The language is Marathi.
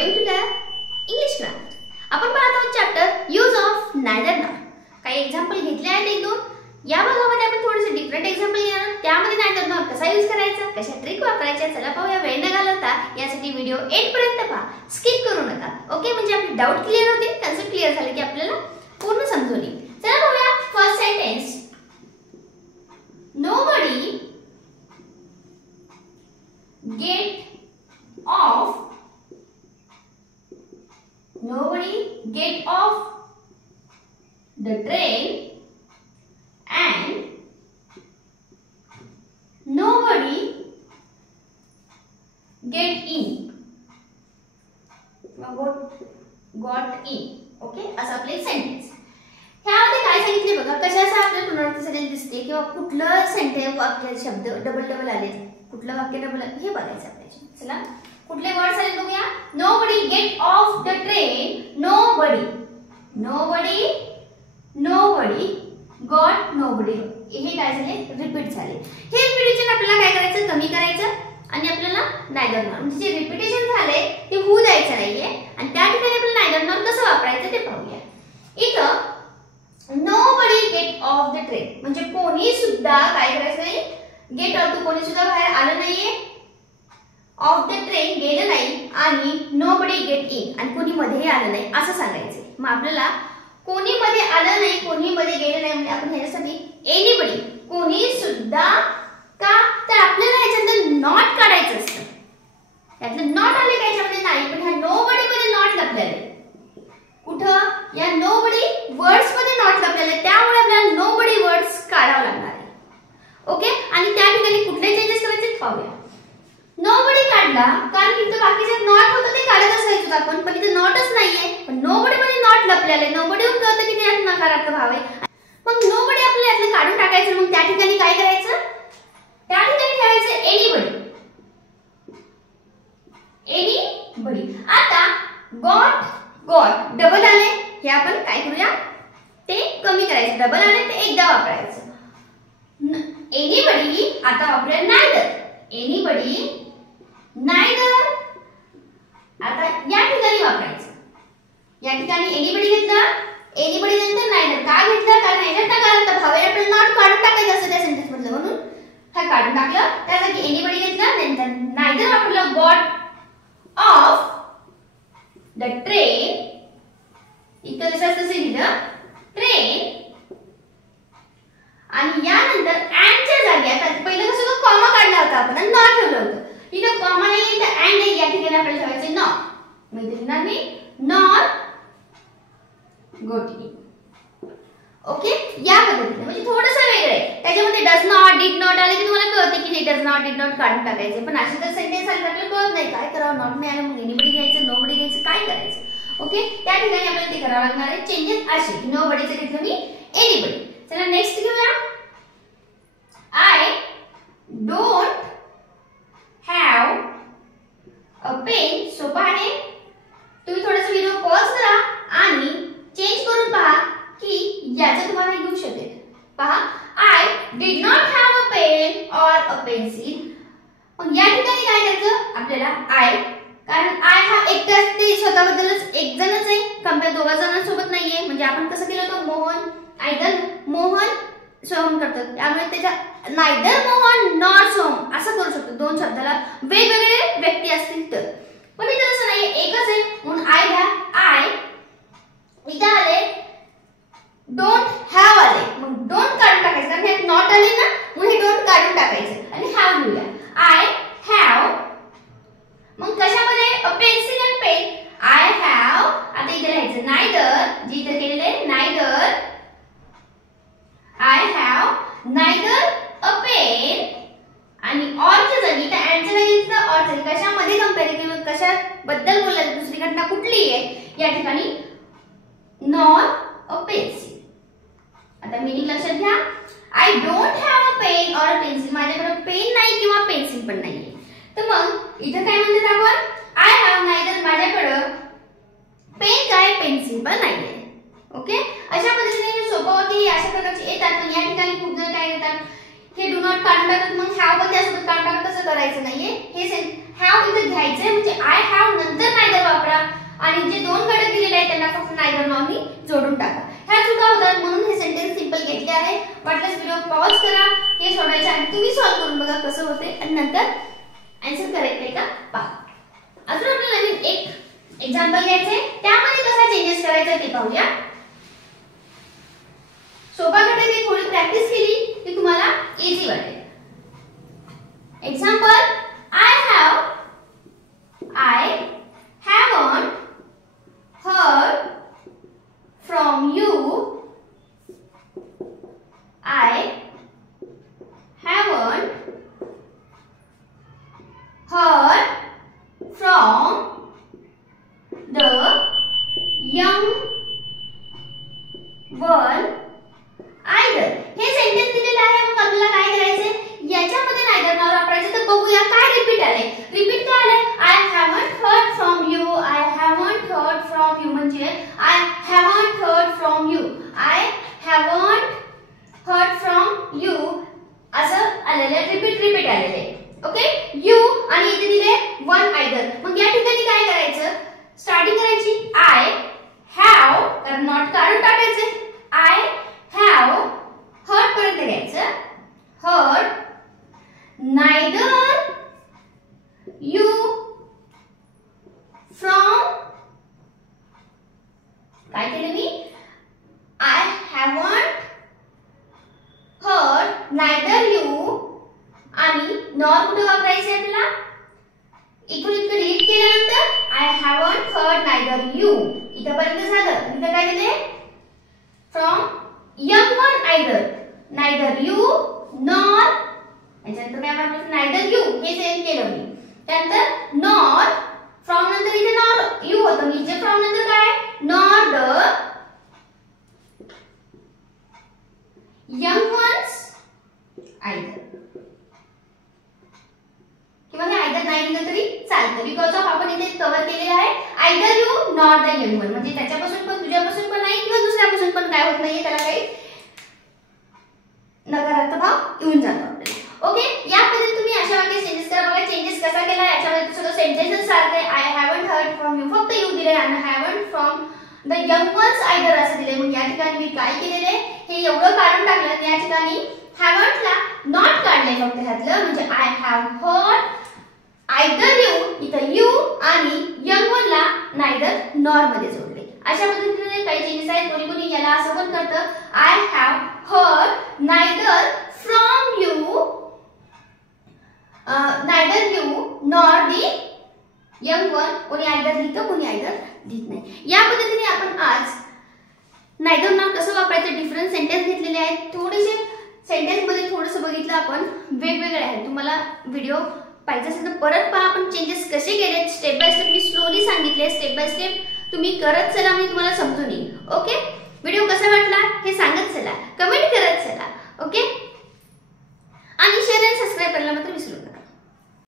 Going to the English class. आपण पाहत आहोत chapter use of neither not. काही एक्झाम्पल घेतले आहेत एक दोन. या भागामध्ये आपण थोडेसे डिफरंट एक्झाम्पल घेणार. त्यामध्ये नायदर नॉट कसा यूज करायचा, कशा ट्रिक वापरायच्या, चला पाहूया. वेळ न घालवता यासाठी व्हिडिओ एंड पर्यंत पहा, स्किप करू नका. ओके, म्हणजे आपले डाऊट क्लिअर होतील, कन्सेप्ट क्लिअर झाले की आपल्याला पूर्ण समजून येईल. चला पाहूया. First sentence, nobody get off the train and nobody get in. got in. Okay, असं आपले सेंटेन्स. ह्यामध्ये काय सांगितले बघा, कशाचा आपल्याला पुनरावृत्ती झालेली दिसते किंवा कुठलं सेंटेन्स वाक्य शब्द डबल आले, कुठलं वाक्य डबल हे बघायचं आपल्याला. चला कुठले वर्ड्स आले बघूया. nobody get off the train. nobody got nobody. हे काय झाले, रिपीट झाले. हे रिपीटेशन आपल्याला काय करायचं, कमी करायचं आणि आपल्याला नायदर नॉट म्हणजे जे रिपीटेशन झाले ते होऊ द्यायचं नाहीये. आणि त्या ठिकाणी आपण नायदर नॉट कसं वापरायचं ते पाहूया. इथं nobody get off the train म्हणजे कोणी सुद्धा काय करायचं नाही, गेट आउट कोणी सुद्धा बाहेर आलं नाहीये, ऑफ द ट्रेन गेलं नाही आणि nobody get in आणि कोणी मध्ये आलं नाही असं सांगायचं. मग आपल्याला कोणी मध्ये आलं नाही, कोणी मध्ये गेलं नाही म्हणजे आपण ह्याच्यासाठी एनीबडी कोणी सुद्धा का तर आपल्याला याच्यात नॉट काढायचं असतं. यातलं नॉट आले का याच्यामध्ये नाही, पण ह्या nobody मध्ये नॉट लपलेले. कुठं, या nobody वर्ड्स मध्ये नॉट लपलेले, त्यामुळे आपल्याला nobody वर्ड्स काढावं लागणार आहे. ओके, आणि त्या ठिकाणी कुठले चेंजेस करायचे पाहूया. nobody काढला कारण की इथं बाकीचे नॉट होतं ते काढत असायचं आपण, पण इथे नॉटच नाहीये. पण nobody मध्ये नॉट लपलेले, nobody होऊन कळतं की त्यात नकारात्मक भाव आहे. मग nobody आपल्याला यातलं काढून टाकायचं. मग त्या ठिकाणी काय करायचं, त्या ठिकाणी ठेवायचं एनीबडी. आता गॉट डबल आले, हे आपण काय करूया, ते कमी करायचं. डबल आले ते एकदा वापरायचं. एनीबडी आता वापरूया नायदर. एनीबडी नायदर आता या ठिकाणी वापरायचं. या ठिकाणी एनीबडी घेतलं, एनीबडी नंतर नायदर का घेतलं, कारण याच्यात नकारात्मक भाव आहे, आपल्याला नॉट काढून टाकायचं असं त्या सेंटेन्स मधलं, म्हणून हा काढून टाकलं. त्यासाठी एनीबडी घेतलं, नंतर नायदर वापरलं. गॉट ऑफ द ट्रेन, इथं जसं लिहिलं ट्रेन, आणि यानंतर अँडच्या जागी आता पहिलं कसं कॉमा काढला होता आपण आणि नॉट ठेवलं होतं. इथं कॉमा नाही, इथं अँड आहे, या ठिकाणी आपल्याला ठेवायचं नॉट. मग इथे लिहिणार मी नॉट गोट इन. ओके, या पद्धतीने म्हणजे थोडंसं वेगळं आहे. त्याच्यामध्ये डज नॉट, डिड नॉट आले की तुम्हाला कळतं की डज नॉट, डिड नॉट काढून टाकायचे. पण असे तर सेंटेन्स आले आपल्याला कळत नाही काय करावं, नॉट नाही आलं मग एनीबडी घ्यायचं, नोबडी घ्यायचं, काय करायचं. ओके, त्या ठिकाणी आपल्याला ते करावं लागणार आहे. चेंजेस असे की नोबडीचं घेतलं मी एनीबडी. चला नेक्स्ट घेऊया. I don't have a pen. सोपं आहे. तुम्ही थोडंसं व्हिडिओ पॉज करा आणि चेंज करून पहा की याचं तुम्हाला येऊ शकेल. पहा, I did not have a pen or a pencil. मग या ठिकाणी काय करायचं आपल्याला, I कारण I हा एकटाच ते स्वतःबद्दलच एक जणच आहे, कंपेअर दोघा जणांसोबत नाहीये. म्हणजे आपण कसं केलं होतं, मोहन आयदर मोहन सोहम करतात, त्यामुळे त्याच्या नायदर मोहन नॉट सोहम असं करू शकतो. दोन शब्दाला वेगवेगळे व्यक्ती असतील तर. पण इथं तसं नाही, एकच आहे म्हणून आय घ्या. आय इथं आले डोंट हॅव आले, मग डोंट काढून टाकायचं कारण हे नॉट आले ना, म्हणून हे डोंट काढून टाकायचं आणि हॅव लिहूया. आय हॅव, मग कशामध्ये pencil and pen. I have आता इथे लिहायचं नायदर, जी इथे केलेलं आहे neither. I have neither a pen आणि ऑरच्या जागी त्या अँडच्या जागी ऑरच्या जागी कशामध्ये कंपॅरिटिव्ह कशाबद्दल बोलायचं, दुसरी घटना कुठली आहे या ठिकाणी, नॉर अ पेन्सिल. आता मीनिंग लक्षात घ्या. I don't have a pen or a pencil, माझ्याकडे पेन नाही किंवा पेन्सिल पण नाहीये. तर मग इथं काय म्हणतात आपण, आय हॅव नायदर, माझ्याकडे पेन काय पेन्सिल पण नाहीये. ओके, अशा पद्धतीने सोपं वाक्य अशा प्रकारचे येतात. पण या ठिकाणी खूप जण काय करतात, हे डू नॉट काढून टाकतात, मग हॅव पण त्यासोबत काढून टाकतात. तसं करायचं नाहीये. हे हॅव इथे घ्यायचंय म्हणजे आय हॅव नंतर नायदर वापरा, नायदर नॉर नी जोडून टाका. ह्या चुका होतात म्हणून हे सेंटेन्स सिंपल घेतले आहे. वाटल्यास व्हिडिओ पॉज करा, हे सोडवायचे आणि तुम्ही सॉल्व्ह करून बघा कसं होते आणि नंतर आन्सर करेक्ट आहे का पहा. अजून आपल्याला नवीन एक एक्झाम्पल घ्यायचे, त्यामध्ये कसा चेंजेस करायचा ते पाहूया. सोपा गटाची थोडी प्रॅक्टिस केली की तुम्हाला इझी वाटेल. Example, I haven't heard from you. I haven't heard from the young one either. हे सेंटेन्स दिलेलं आहे, मग आपल्याला काय करायचंय, याच्यामध्ये नायदर नॉर वापरायचं. तर बघूया काय रिपीट आले. रिपीट काय आले, I haven't heard from you. I haven't heard from you म्हणजे I haven't heard from you. I haven't heard from you असं आलेले, रिपीट आलेले. ओके, यू आणि इथे दिले वन आयदर. मग या ठिकाणी काय करायचं, स्टार्टिंग करायची I have, कारण नॉट काढून टाकायचे. I have heard पर्यंत घ्यायचं. heard neither you from, काय केलं मी, I haven't heard neither you आणि नॉर कुठे वापरायचे आपल्याला, इकडून इतकं डिलीट केल्यानंतर I haven't heard neither you इथपर्यंत झालं. इथं काय दिले, from young one either, neither you nor, याच्यानंतर काय म्हटलं, neither you हे सेम केलं मी. त्यानंतर nor, from नंतर इथे nor you होतं, मी इथे from नंतर काय, nor the young ones either, किंवा हे either नाही दिलं तरी चालतं. बिकॉज ऑफ आपण इथे कव्हर केलेले आहे either you nor the young one, म्हणजे त्याच्यापासून पण तुझ्यापासून पण नाही किंवा दुसऱ्यापासून पण काय होत नाहीये, त्याला काही नकारात्मक भाव येऊन जातो आपल्याला. ओके, या पद्धतीने तुम्ही अशा वाक्यात चेंजेस करा. बघा चेंजेस कसा केला, याच्यामध्ये सगळं सेंटेन्सेस सारखे. I haven't heard from you फक्त you दिले आणि haven't from the young ones either असं दिले. मग या ठिकाणी मी काय केलेले, हे एवढं काढून टाकलं. या ठिकाणी haven't ला नॉट काढले फक्त ह्यातलं, म्हणजे I have heard either you, इथं you आणि young one ला neither nor मध्ये जोडले. अशा पद्धतीने काही चेंजेस आहेत. कोणी याला असं पण करतं, I have heard neither from you, neither you nor the young one. कोणी either लिहितं, कोणी either लिहित नाही. या पद्धतीने आपण आज neither nor कसं वापरायचं, डिफरंट सेंटेन्स घेतलेले आहेत. थोडेसे सेंटेन्स मध्ये थोडंसं बघितलं आपण, वेगवेगळे आहेत. तुम्हाला व्हिडिओ पाहिजे असेल तर परत पहा. आपण चेंजेस कसे केले step by step me slowly सांगितले. स्टेप बाय स्टेप तुम्ही करत चला, मी तुम्हाला समजून येईल. ओके.